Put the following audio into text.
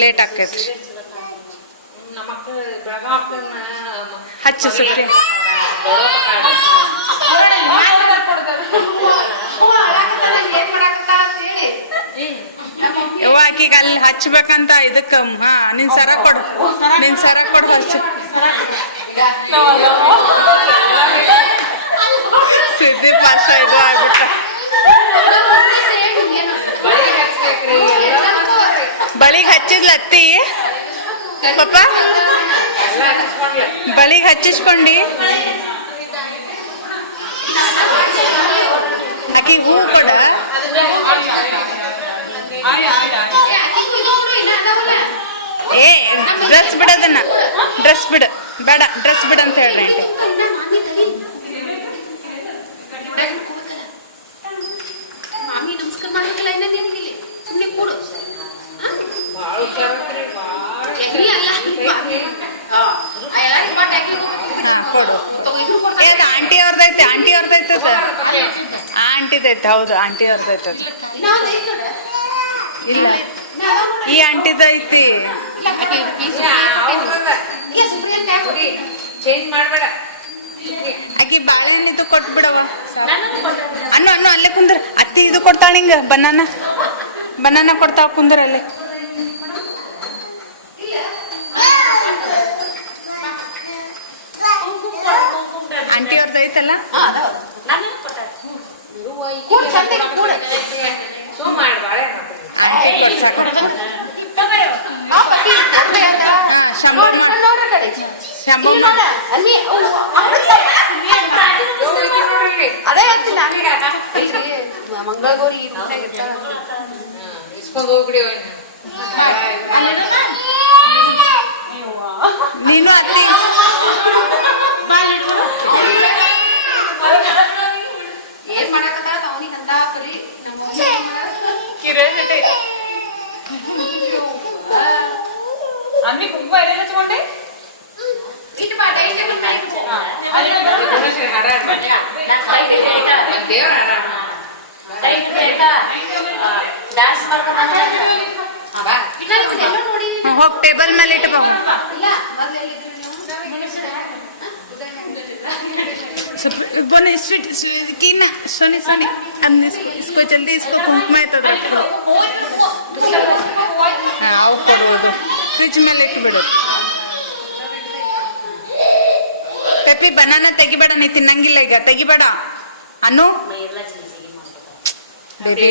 Late ಆಕೈತ್ರಿ. ಹಚ್ಚು ಸುಟ್ಟಿ ಯವ್ವ ಆಕಿಗೆ ಅಲ್ಲಿ ಹಚ್ಬೇಕಂತ ಇದಕ್ಕ. ಹಾ ನಿನ್ ಸರ ಕೊಡು, ನಿನ್ ಸರ ಕೊಡು ಹಚ್ಚು. ಸಿದ್ದಿ ಪಾಶ ಇದು ಆಗ್ಬಿಟ್ಟ. ಬಳಿಗ್ ಹಚ್ಚಿದ್ಲತ್ತಿ ಪಾಪ, ಬಳಿಗ್ ಹಚ್ಚಿಸ್ಕೊಂಡಿ ಆಕಿ ಹೂ ಕೊಡ. ಏ ಡ್ರೆಸ್ ಬಿಡದನ್ನ, ಡ್ರೆಸ್ ಬಿಡು ಬೇಡ, ಡ್ರೆಸ್ ಬಿಡ ಅಂತ ಹೇಳ್ರಿ ಆಂಟಿ. ಕೊಡು. ಏದು ಆಂಟಿ ಅವ್ರದೈತೆ, ಆಂಟಿ ಅವ್ರದೈತೆ, ಆಂಟಿದೈತೆ. ಹೌದು ಆಂಟಿ ಅವ್ರದೈತೆ ಅದು. ಇಲ್ಲ ಈ ಆಂಟಿದೈತಿ. ಆಕಿ ಬಾಳೆಹಣ್ಣು ಇದು ಕೊಟ್ಬಿಡವ. ಅನ್ನು ಅನ್ನು ಅಲ್ಲೇ ಕುಂದ್ರ. ಅತ್ತಿ ಇದು ಕೊಡ್ತಾಳ ಹಿಂಗ, ಬನಾನ ಕೊಡ್ತಾಳ, ಕುಂದ್ರ ಅಲ್ಲೇ. ಆಂಟಿ ಅವ್ರದ್ದು ಐತಲ್ಲ, ಅದೇ ಹೇಳ್ತೀನಿ ಮಂಗಳಗೌರಿ ನೀನು ಅತ್ತಿ ಏನ್ ಮಾಡಕತ್ತ ಅವನಿಗೆ ಅಂತ ಸರಿ ಅಮ್ಮಿ ಕುಂಕುಮ ಎಲ್ಲಿ ಹಚ್ಕೊಂಡೆ ಹೋಗ್ ಟೇಬಲ್ ಮೇಲೆ ಇಟ್ಟು ಬಾವು. बोने स्वीट की ना सोने सोने अन्य इसको जल्दी इसको कुंकुमा है तो रखो. हाँ आओ करो दो फ्रिज में लेके बिड़ो. पेपी बनाना तेगी बड़ा नहीं तिन्नंगी लेगा तेगी बड़ा अनु बेबी